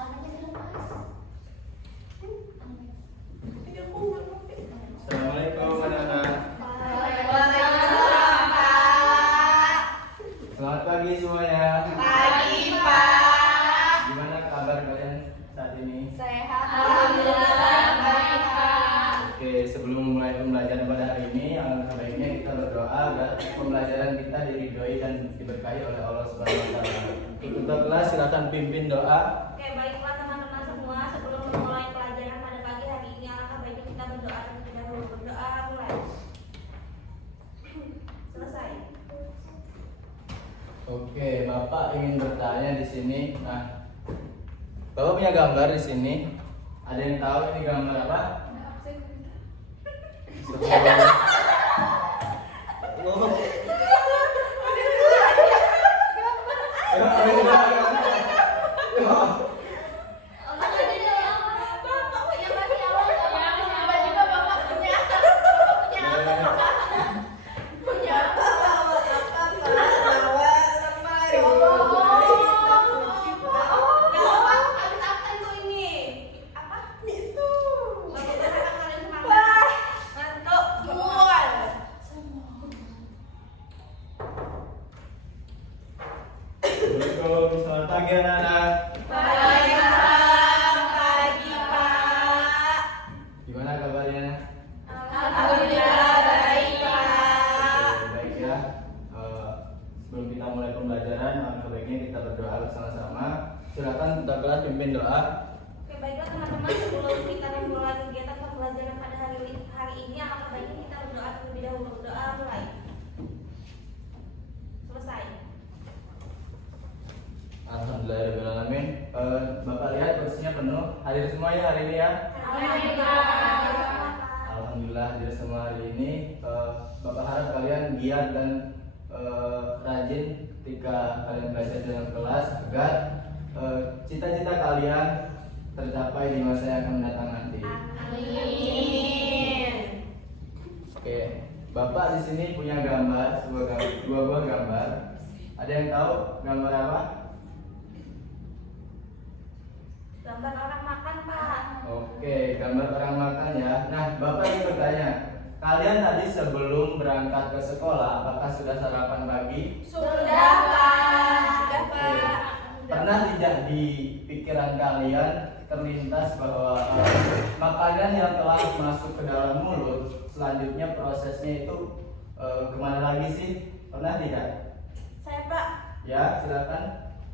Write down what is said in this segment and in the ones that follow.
Assalamualaikum anak-anak. Waalaikumsalam, Pak. Selamat pagi semuanya. Pagi, Pak. Gimana kabar kalian saat ini? Sehat. Alhamdulillah, baik, Pak. Oke, sebelum mulai pembelajaran pada hari ini, alangkah baiknya kita berdoa agar pembelajaran kita diridhoi dan diberkahi oleh Allah Subhanahu wa taala. Untuk kelas silakan pimpin doa. Oke, baiklah teman-teman semua, sebelum memulai pelajaran pada pagi hari ini, alangkah baiknya kita berdoa terlebih dahulu. Berdoa mulai. Selesai. Oke, Bapak ingin bertanya di sini. Nah, Bapak punya gambar di sini. Ada yang tahu ini gambar apa? Assalamualaikum, selamat pagi anak-anak. Waalaikumsalam, pagi, Pak. Gimana kabarnya? Alhamdulillah, baik, Pak. Oke, baik ya. Sebelum kita mulai pembelajaran, alangkah baiknya kita berdoa bersama-sama. Silakan untuk kelas pimpin doa. Oke, baiklah teman-teman, sebelum kita memulai kegiatan pembelajaran pada hari ini, alangkah baiknya kita berdoa terlebih dahulu. Berdoa mulai. Selesai. Alhamdulillahirrahmanirrahim. Bapak lihat kursinya penuh. Hadir semua ya hari ini ya. Alhamdulillah hadir semua hari ini. Bapak harap kalian giat dan rajin ketika kalian belajar dalam kelas agar cita-cita kalian tercapai di masa yang akan mendatang nanti. Amin. Oke, Bapak di sini punya gambar, dua buah gambar. Ada yang tahu gambar apa? Gambar orang makan, Pak. Oke, gambar orang makan ya. Nah, Bapak ingin bertanya, kalian tadi sebelum berangkat ke sekolah, apakah sudah sarapan pagi? Sudah, Pak. Sudah, Oke. Pak. Pernah tidak di pikiran kalian terlintas bahwa makanan yang telah masuk ke dalam mulut, selanjutnya prosesnya itu kemana lagi sih? Pernah tidak? Saya, Pak. Ya, silakan.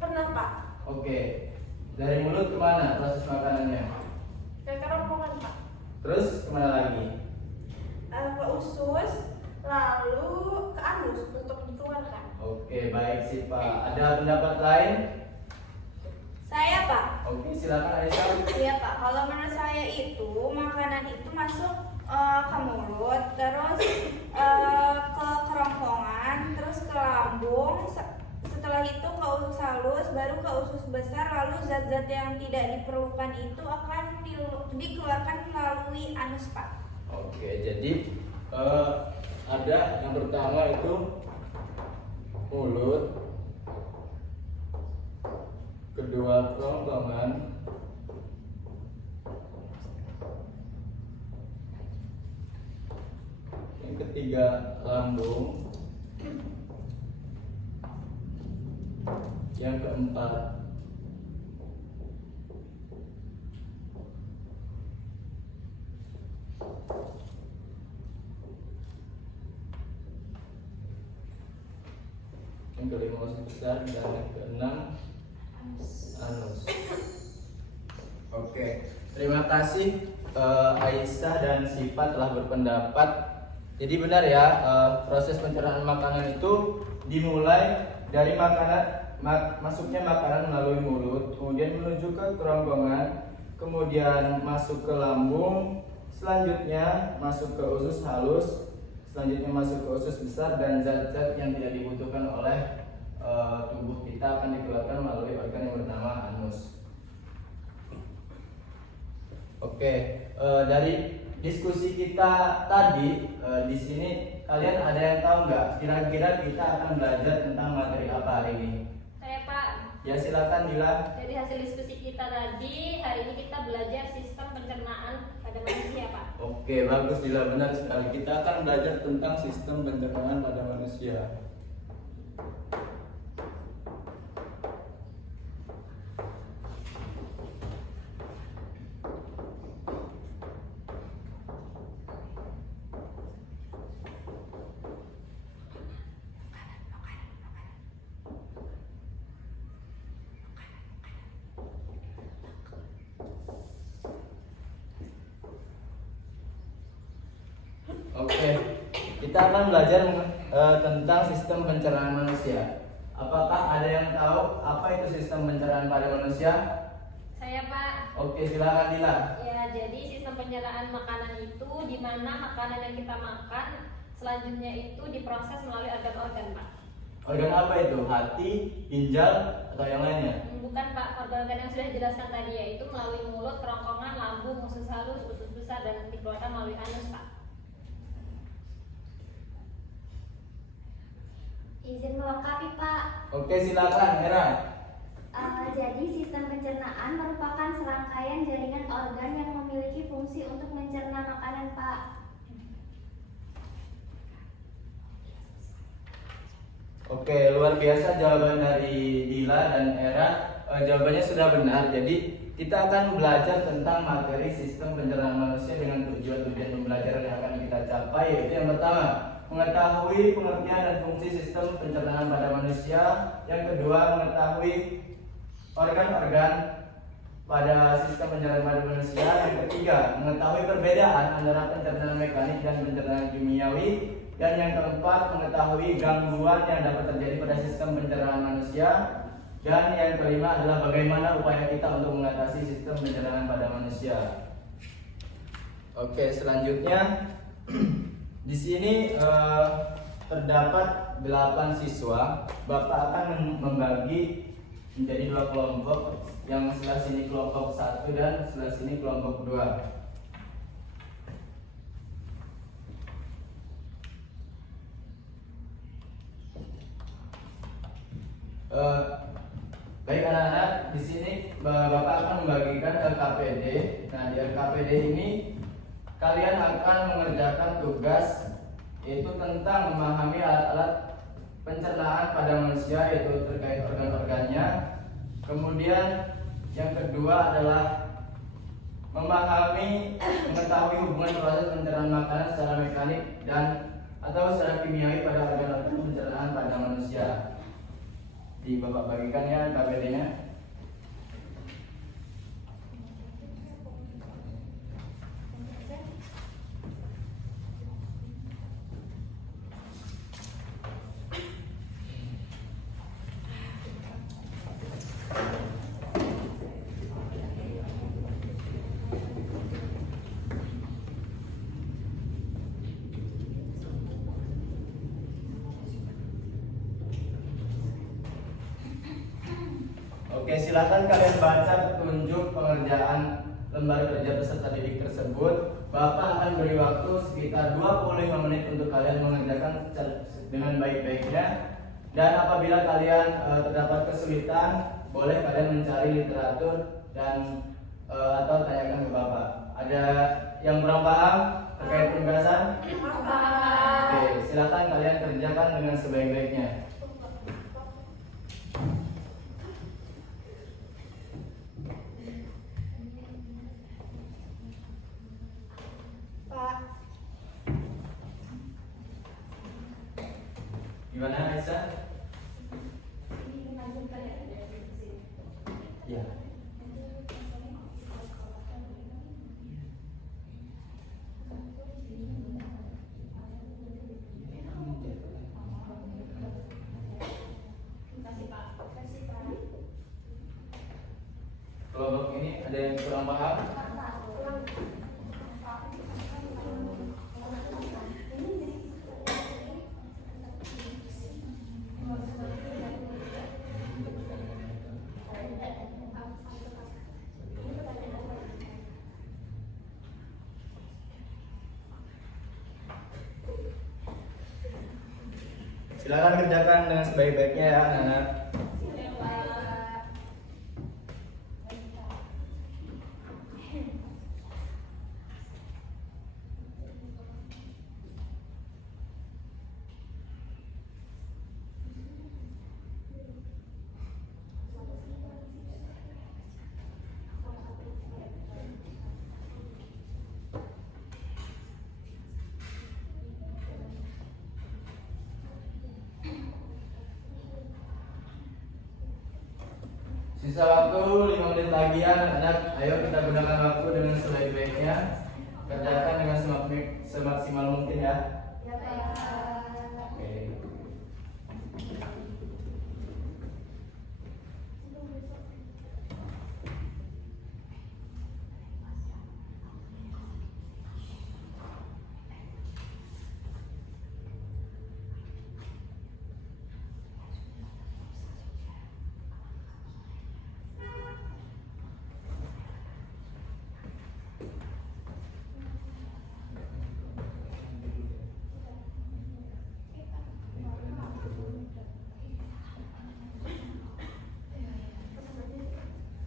Pernah, Pak. Oke, dari mulut kemana proses makanannya? Saya kerongkongan, Pak. Terus kemana lagi? Ke usus, lalu ke anus untuk dikeluarkan. Oke, baik sih Pak. Ada pendapat lain? Saya, Pak. Oke, silakan Aisyah. Iya, Pak. Kalau menurut saya itu makanan itu masuk ke mulut, terus ke kerongkongan, terus ke lambung. Setelah itu ke usus halus, baru ke usus besar, lalu zat-zat yang tidak diperlukan itu akan dikeluarkan melalui anus, Pak. Oke, jadi ada yang pertama itu mulut, kedua kerongkongan, yang ketiga lambung, yang keempat yang kelima usus besar dan yang keenam anus. Oke, terima kasih Aisyah dan Sifa telah berpendapat. Jadi benar ya, proses pencernaan makanan itu dimulai dari masuknya makanan melalui mulut, kemudian menuju ke kerongkongan, kemudian masuk ke lambung, selanjutnya masuk ke usus halus, selanjutnya masuk ke usus besar, dan zat-zat yang tidak dibutuhkan oleh tubuh kita akan dikeluarkan melalui organ yang bernama anus. Oke, dari diskusi kita tadi di sini kalian ada yang tahu nggak? Kira-kira kita akan belajar tentang materi apa hari ini? Saya, Pak. Ya silakan Dila. Dari hasil diskusi kita tadi, hari ini kita belajar sistem pencernaan pada manusia, Pak. Oke, bagus Dila, benar sekali. Kita akan belajar tentang sistem pencernaan pada manusia. Oke, kita akan belajar tentang sistem pencernaan manusia. Apakah ada yang tahu apa itu sistem pencernaan pada manusia? Saya, Pak. Oke, silakan Dila. Ya, jadi sistem pencernaan makanan itu di mana makanan yang kita makan selanjutnya itu diproses melalui organ-organ, Pak. Organ apa itu? Hati, ginjal, atau yang lainnya? Bukan, Pak. Organ-organ yang sudah dijelaskan tadi yaitu melalui mulut, kerongkongan, lambung, usus halus, usus besar, dan dikeluarkan melalui anus, Pak. Izin melengkapi, Pak. Oke, silakan Hera. Jadi sistem pencernaan merupakan serangkaian jaringan organ yang memiliki fungsi untuk mencerna makanan, Pak. Oke, luar biasa jawaban dari Dila dan Hera. Jawabannya sudah benar. Jadi kita akan belajar tentang materi sistem pencernaan manusia dengan tujuan-tujuan pembelajaran yang akan kita capai. Yaitu yang pertama, mengetahui pengertian dan fungsi sistem pencernaan pada manusia. Yang kedua, mengetahui organ-organ pada sistem pencernaan pada manusia. Yang ketiga, mengetahui perbedaan antara pencernaan mekanik dan pencernaan kimiawi. Dan yang keempat, mengetahui gangguan yang dapat terjadi pada sistem pencernaan manusia. Dan yang kelima adalah bagaimana upaya kita untuk mengatasi sistem pencernaan pada manusia. Oke, selanjutnya di sini terdapat 8 siswa. Bapak akan membagi menjadi 2 kelompok. Yang sebelah sini kelompok 1 dan sebelah sini kelompok 2. Baik anak-anak, di sini Bapak akan membagikan LKPD. Nah, di LKPD ini kalian akan mengerjakan tugas yaitu tentang memahami alat-alat pencernaan pada manusia, yaitu terkait organ-organnya. Kemudian yang kedua adalah mengetahui hubungan proses pencernaan makanan secara mekanik dan atau secara kimiawi pada organ-organ pencernaan pada manusia. Di Bapak bagikan ya KPD-nya. Oke, silakan kalian baca petunjuk pengerjaan lembar kerja peserta didik tersebut. Bapak akan beri waktu sekitar 25 menit untuk kalian mengerjakan dengan baik-baiknya. Dan apabila kalian terdapat kesulitan, boleh kalian mencari literatur dan atau tanyakan ke Bapak. Ada yang kurang paham terkait penugasan? Oke, silakan kalian kerjakan dengan sebaik-baiknya. Pak, Gimana Aisyah? Ya. Kelompok ini ada yang kurang paham? Silakan kerjakan dengan sebaik-baiknya ya anak-anak. Sisa waktu 5 menit lagi ya anak-anak. Ayo kita gunakan waktu dengan sebaik-baiknya. Kerjakan dengan semaksimal mungkin ya. Ya Pak. Oke.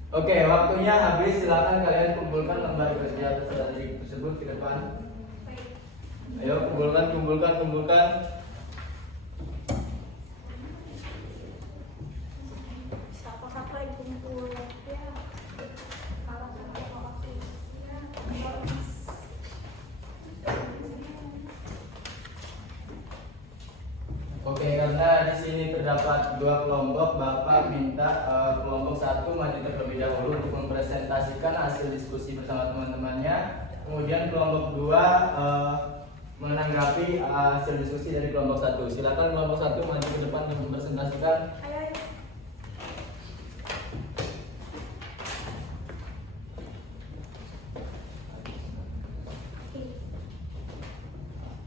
Oke, waktunya habis. Silakan kalian kumpulkan lembar kerja strategi tersebut ke depan. Ayo kumpulkan. Siapa kakak yang kumpul ya? Kalau waktu Oke, karena di sini terdapat 2 kelompok, Bapak minta kelompok 1 maju terlebih dahulu untuk mempresentasikan hasil diskusi bersama teman-temannya. Kemudian kelompok 2 menanggapi hasil diskusi dari kelompok 1. Silakan kelompok 1 maju ke depan untuk mempresentasikan. ayo.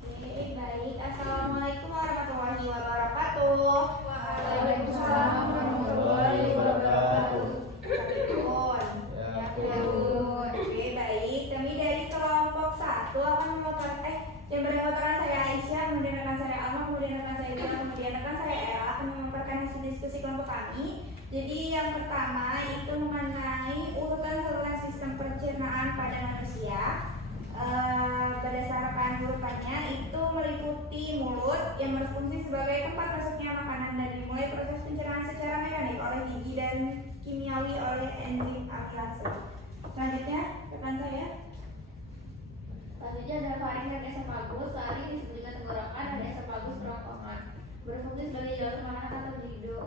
Oke, baik. Assalamualaikum warahmatullahi wabarakatuh. Waalaikumsalam warahmatullahi wabarakatuh. Ya, Oke, baik. Kami dari kelompok 1 akan yang berdasarkan saya Aisyah, kemudian rekan saya Alma, kemudian rekan saya Ida, kemudian rekan saya Ella akan memaparkan hasil diskusi kelompok kami. Jadi yang pertama itu mengenai urutan sistem pencernaan pada manusia. Berdasarkan urutannya itu meliputi mulut yang berfungsi sebagai tempat masuknya makanan dan dimulai proses pencernaan secara mekanik oleh gigi dan kimiawi oleh enzim amilase. Selanjutnya rekan saya. Selanjutnya ada faring dan esofagus. Faring disebut juga tenggorokan dan esofagus kerongkongan. Berfungsi sebagai jalur makanan atau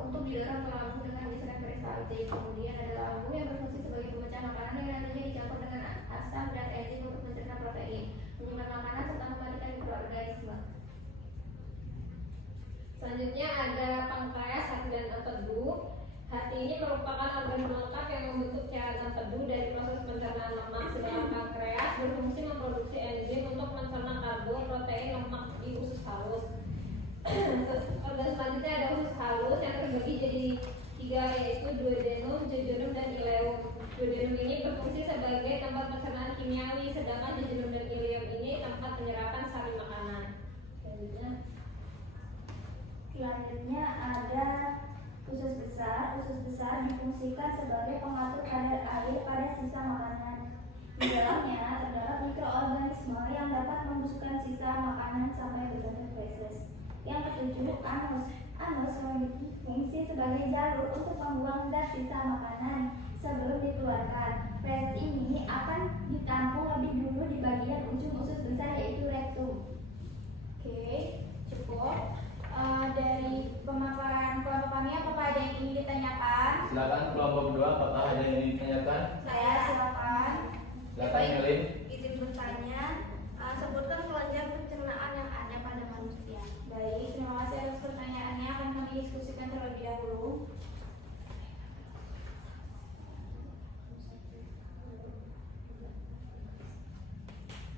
untuk didorong ke lambung dengan desain peristaltik. Kemudian ada lambung yang berfungsi sebagai pemecah makanan yang nantinya dicampur dengan asam dan enzim untuk mencerna protein, menyimpan makanan serta mematikan mikroorganisme. Selanjutnya ada pankreas, hati dan empedu. Hati ini merupakan organ pelengkap yang membentuk cairan empedu dari proses pencernaan lemak, sedangkan pankreas berfungsi memproduksi enzim untuk mencerna karbo, protein, lemak di usus halus. Organ selanjutnya ada usus halus yang terbagi jadi 3, yaitu duodenum, jejunum, dan ileum. Duodenum ini berfungsi sebagai tempat pencernaan kimiawi, sedangkan jejunum dan ileum ini tempat penyerapan sari makanan. Selanjutnya ada usus besar. Usus besar difungsikan sebagai pengatur kadar air pada sisa makanan. Di dalamnya terdapat mikroorganisme yang dapat membusukkan sisa makanan sampai berbentuk feses. Yang ketujuh, anus. Anus memiliki fungsi sebagai jalur untuk membuang zat sisa makanan sebelum dikeluarkan. Feses ini akan ditampung lebih dulu di bagian ujung usus besar, yaitu rektum. Oke, cukup. Dari pemaparan kelompok kami, apakah ada yang ingin ditanyakan? Silakan kelompok 2, apakah ada yang ingin ditanyakan? Saya silakan. Silakan Melin. Izin bertanya, sebutkan kelenjar pencernaan yang ada pada manusia. Baik, terima kasih atas pertanyaannya. Akan kami diskusikan terlebih dahulu.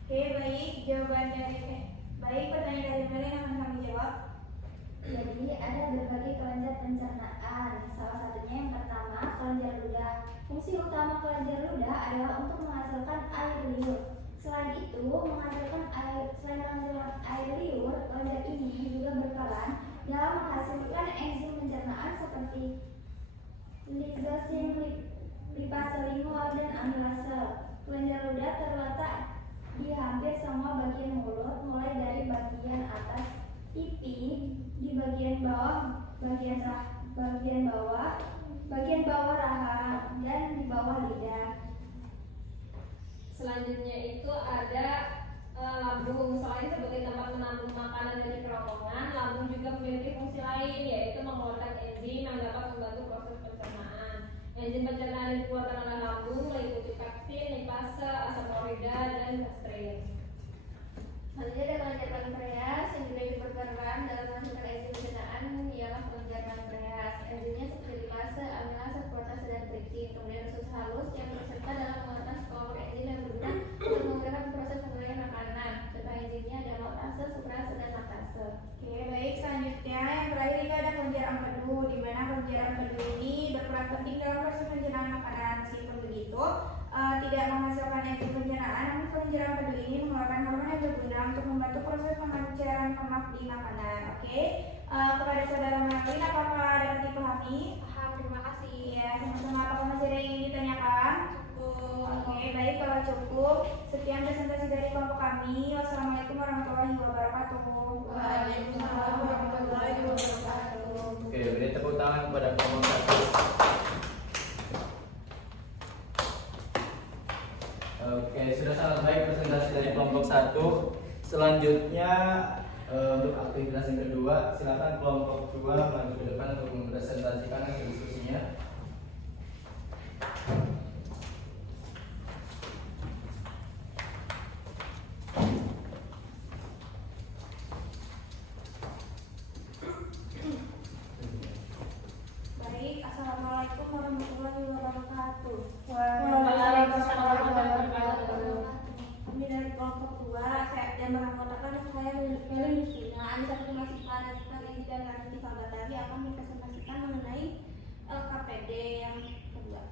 Oke, baik. Jawaban dari pertanyaan dari Melin akan kami jawab. Jadi ada berbagai kelenjar pencernaan. Salah satunya yang pertama, kelenjar ludah. Fungsi utama kelenjar ludah adalah untuk menghasilkan air liur. Selain menghasilkan air liur, kelenjar ini juga berperan dalam menghasilkan enzim pencernaan seperti lisosim, lipaselimol, dan amilase. Kelenjar ludah terletak di hampir semua bagian mulut, mulai dari bagian atas pipi, di bagian bawah, bagian bawah rahang, dan di bawah lidah. Selanjutnya itu ada lambung. Selain sebagai tempat menampung makanan dari kerongkongan, lambung juga memiliki fungsi lain, yaitu mengeluarkan enzim yang dapat membantu proses pencernaan. Enzim pencernaan yang dikeluarkan oleh lambung meliputi pektin, lipase, asam klorida, dan gastrin. Selanjutnya ada kelenjar pankreas yang juga ikut berperan dalam menghasilkan enzim pencernaan ialah kelenjar pankreas. Enzimnya seperti lipase, amilase, protease, dan tripsin. Kemudian usus halus yang berserta dalam mengeluarkan sekelompok enzim yang berguna untuk memudahkan proses penggalian makanan. Contoh enzimnya ada maltase, sukrase, dan laktase. Oke, baik. Selanjutnya yang terakhir ini ada kelenjar empedu, di mana kelenjar empedu ini berperan penting dalam proses pencernaan makanan. Meskipun begitu, tidak menghasilkan enzim pencernaan, namun kelenjar empedu ini mengeluarkan hormon yang berguna untuk membantu proses pencernaan lemak di makanan. Oke, kepada saudara Melvin, apakah dapat dipahami? Paham, terima kasih. Ya, sama-sama. Apakah masih ada yang ingin ditanyakan? Oke, baik. Kalau cukup, sekian presentasi dari kelompok kami. Wassalamualaikum warahmatullahi wabarakatuh. Waalaikumsalam warahmatullahi wabarakatuh. Oke, beri tepuk tangan kepada kelompok 1. Oke, sudah sangat baik presentasi dari kelompok 1. Selanjutnya untuk aktivitas yang kedua, silakan kelompok 2 maju ke depan untuk mempresentasikan hasil diskusinya. Baik, assalamualaikum warahmatullahi wabarakatuh. Waalaikumsalam warahmatullahi wabarakatuh. Kami dari kelompok 2 dan beranggotakan saya Helen Yusrina, Anissa Kumasikan, dan Ranti Falbatari akan mempresentasikan mengenai LKPD yang kedua.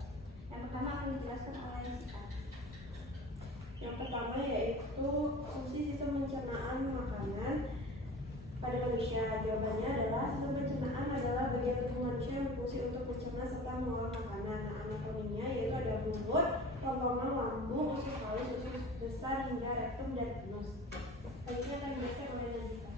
Yang pertama akan dijelaskan oleh Rizka. Yang pertama yaitu fungsi sistem pencernaan makanan pada manusia. Jawabannya adalah sistem pencernaan adalah bagian tubuh manusia yang berfungsi untuk mencerna serta mengolah makanan. Nah, anatominya yaitu ada mulut, kerongkongan, lambung, usus halus, usus besar hingga rektum dan anus. Selanjutnya akan dijelaskan oleh Nazika.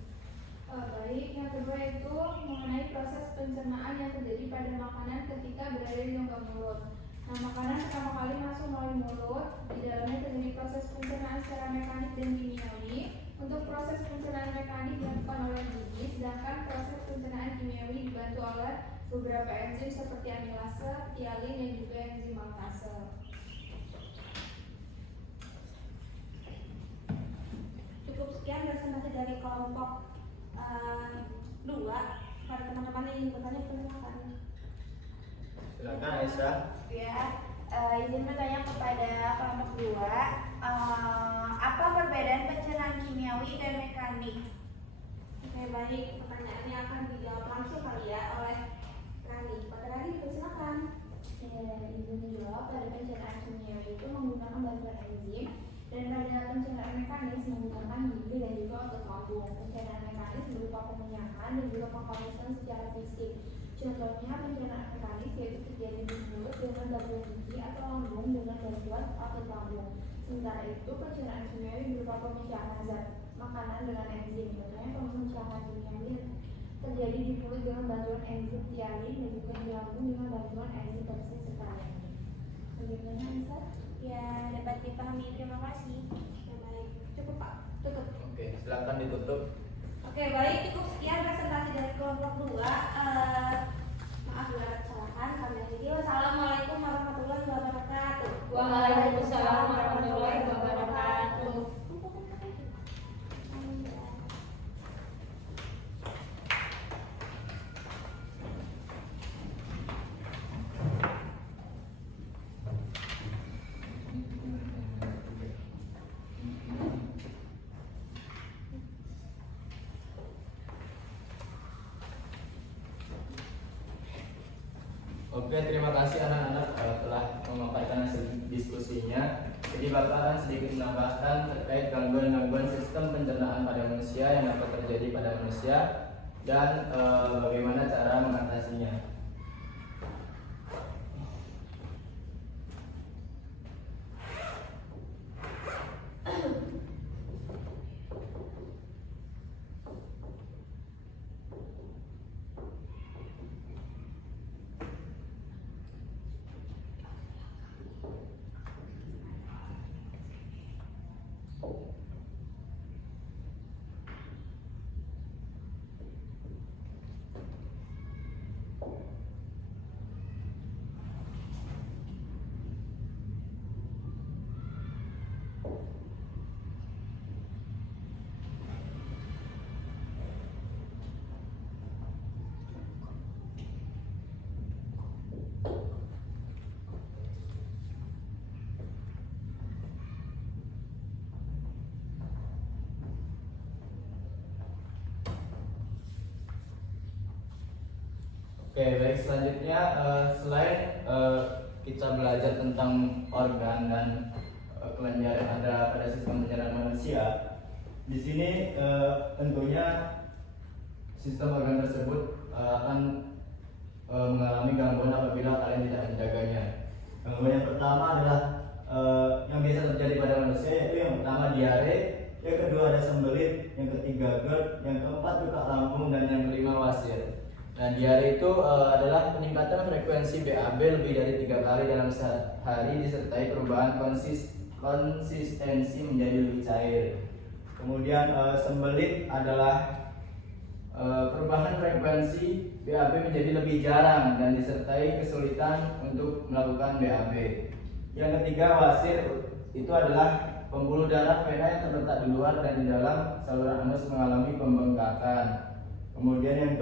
Baik, yang kedua itu mengenai proses pencernaan yang terjadi pada makanan ketika berada di rongga mulut. Nah, makanan pertama kali masuk melalui mulut, di dalamnya terjadi proses pencernaan secara mekanik dan kimiawi. Untuk proses pencernaan mekanik dilakukan oleh gigi, sedangkan proses pencernaan kimiawi dibantu oleh beberapa enzim seperti amilase, tialin, dan juga enzim maltase. Cukup sekian presentasi dari kelompok 2. Pada teman-teman yang ingin bertanya, silakan. Silakan Aisyah. Ya, izin bertanya kepada kelompok 2, apa perbedaan pencernaan kimiawi dan mekanik? Oke, baik, pertanyaannya akan dijawab langsung kali ya oleh Rani. Pada Rani, silakan. Izin dijawab, pada pencernaan kimiawi itu menggunakan bantuan enzim, dan pada pencernaan mekanis menggunakan gigi dan juga otot lambung. Pencernaan mekanis berupa peminyakan dan juga penghalusan secara fisik. Contohnya pencernaan mekanis yaitu terjadi di mulut dengan bantuan gigi atau lambung dengan bantuan otot lambung. Sementara itu pencernaan kimiawi berupa pemecahan zat makanan dengan enzim. Contohnya pemecahan kimiawi terjadi di mulut dengan bantuan enzim tialin dan juga di lambung dengan bantuan enzim pepsin serta enzim. Bagaimana Isa? Ya, dapat dipahami. Terima kasih. Ya, baik. Cukup, Pak. Tutup. Oke, silakan ditutup. Oke, baik. Cukup sekian presentasi dari kelompok 2. Maaf bila ada kesalahan. Kami akhiri. Wassalamualaikum warahmatullahi wabarakatuh. Waalaikumsalam warahmatullahi wabarakatuh. Oke, terima kasih anak-anak telah memaparkan hasil diskusinya. Jadi Bapak akan sedikit menambahkan terkait gangguan-gangguan sistem pencernaan pada manusia yang dapat terjadi pada manusia dan bagaimana cara mengatasinya. Oke, baik, selanjutnya selain kita belajar tentang organ dan kelenjar yang ada pada sistem pencernaan manusia, di sini tentunya sistem organ tersebut akan mengalami gangguan apabila kalian tidak menjaganya. Gangguan yang pertama adalah yang biasa terjadi pada manusia, yaitu yang pertama diare, yang kedua ada sembelit, yang ketiga GERD, yang keempat luka lambung, dan yang kelima wasir. Nah, diare itu adalah peningkatan frekuensi BAB lebih dari 3 kali dalam sehari disertai perubahan konsistensi menjadi lebih cair. Kemudian sembelit adalah perubahan frekuensi BAB menjadi lebih jarang dan disertai kesulitan untuk melakukan BAB. Yang ketiga wasir itu adalah pembuluh darah vena yang terletak di luar dan di dalam saluran anus mengalami pembengkakan. Kemudian yang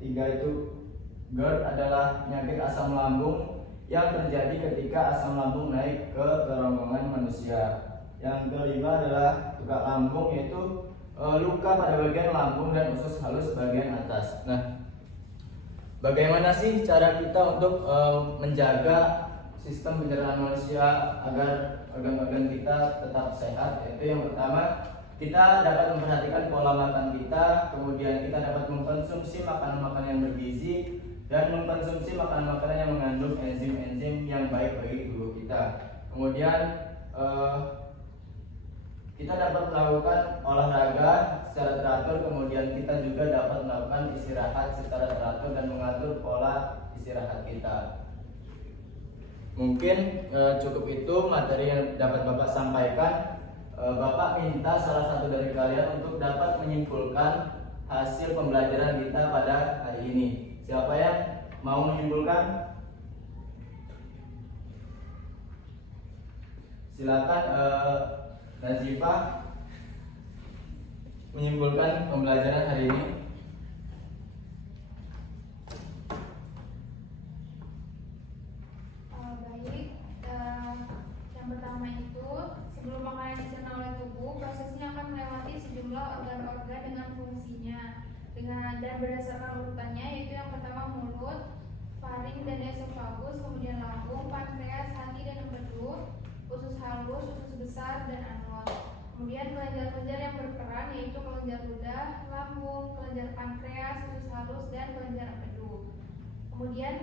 ketiga itu GERD adalah penyakit asam lambung yang terjadi ketika asam lambung naik ke kerongkongan manusia. Yang kelima adalah luka lambung, yaitu luka pada bagian lambung dan usus halus bagian atas. Nah, bagaimana sih cara kita untuk menjaga sistem pencernaan manusia agar organ-organ kita tetap sehat? Yaitu yang pertama, kita dapat memperhatikan pola makan kita, kemudian kita dapat mengkonsumsi makanan-makanan yang bergizi dan mengkonsumsi makanan-makanan yang mengandung enzim-enzim yang baik bagi tubuh kita. Kemudian kita dapat melakukan olahraga secara teratur, kemudian kita juga dapat melakukan istirahat secara teratur dan mengatur pola istirahat kita. Mungkin cukup itu materi yang dapat Bapak sampaikan. Bapak minta salah satu dari kalian untuk dapat menyimpulkan hasil pembelajaran kita pada hari ini. Siapa yang mau menyimpulkan? Silakan Nazifah menyimpulkan pembelajaran hari ini. Yang pertama itu, sebelum makanan dicerna oleh tubuh, prosesnya akan melewati sejumlah organ-organ dengan fungsinya dan berdasarkan urutannya, yaitu yang pertama mulut, faring dan esofagus, kemudian lambung, pankreas, hati dan empedu, usus halus, usus besar dan anus. Kemudian kelenjar-kelenjar yang berperan yaitu kelenjar ludah, lambung, kelenjar pankreas, usus halus dan kelenjar empedu. Kemudian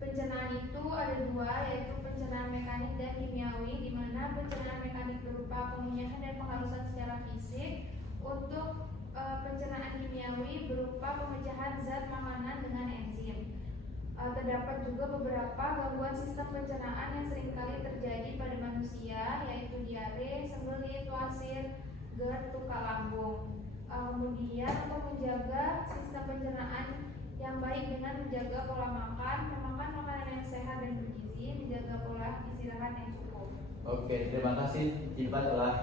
pencernaan itu ada dua, yaitu pencernaan mekanik dan kimiawi, di mana pencernaan mekanik berupa pemunyahan dan penghalusan secara fisik. Untuk pencernaan kimiawi berupa pemecahan zat makanan dengan enzim. Terdapat juga beberapa gangguan sistem pencernaan yang seringkali terjadi pada manusia, yaitu diare, sembelit, wasir, GERD, luka lambung. Kemudian untuk menjaga sistem pencernaan yang baik dengan menjaga pola makan, memakan makanan yang sehat dan bergizi, menjaga pola istirahat yang cukup. Oke, terima kasih Cipa telah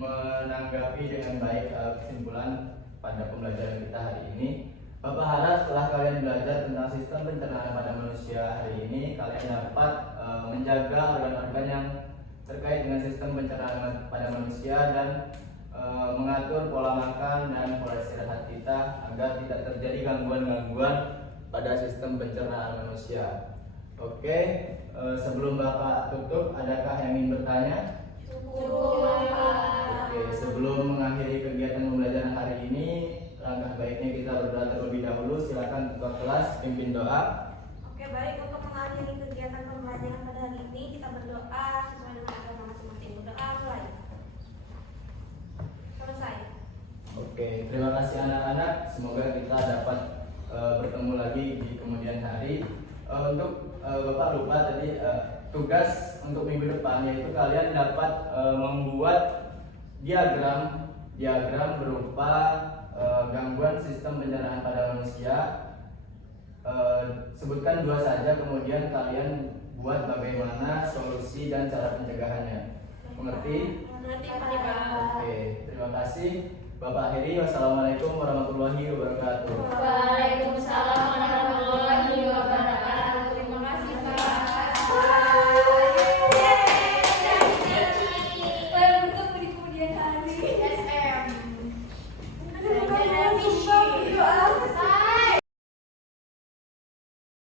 menanggapi dengan baik kesimpulan pada pembelajaran kita hari ini. Bapak harap setelah kalian belajar tentang sistem pencernaan pada manusia hari ini, kalian dapat menjaga organ-organ yang terkait dengan sistem pencernaan pada manusia dan mengatur pola makan dan pola istirahat kita agar tidak terjadi gangguan-gangguan pada sistem pencernaan manusia. Oke, sebelum Bapak tutup, adakah yang ingin bertanya? Oke, sebelum mengakhiri kegiatan pembelajaran hari ini, langkah baiknya kita berdoa terlebih dahulu. Silakan ketua kelas pimpin doa. Oke, baik, untuk mengakhiri kegiatan pembelajaran pada hari ini, kita berdoa sesuai dengan agama masing-masing. Berdoa mulai. Selesai. Oke, terima kasih anak-anak. Semoga kita dapat bertemu lagi di kemudian hari. Untuk Bapak lupa tadi tugas untuk minggu depan, yaitu kalian dapat membuat diagram berupa gangguan sistem pencernaan pada manusia. Sebutkan 2 saja, kemudian kalian buat bagaimana solusi dan cara pencegahannya. Mengerti? Mengerti, Pak. Oke, terima kasih. Bapak akhiri, wassalamualaikum warahmatullahi wabarakatuh. Waalaikumsalam warahmatullahi wabarakatuh.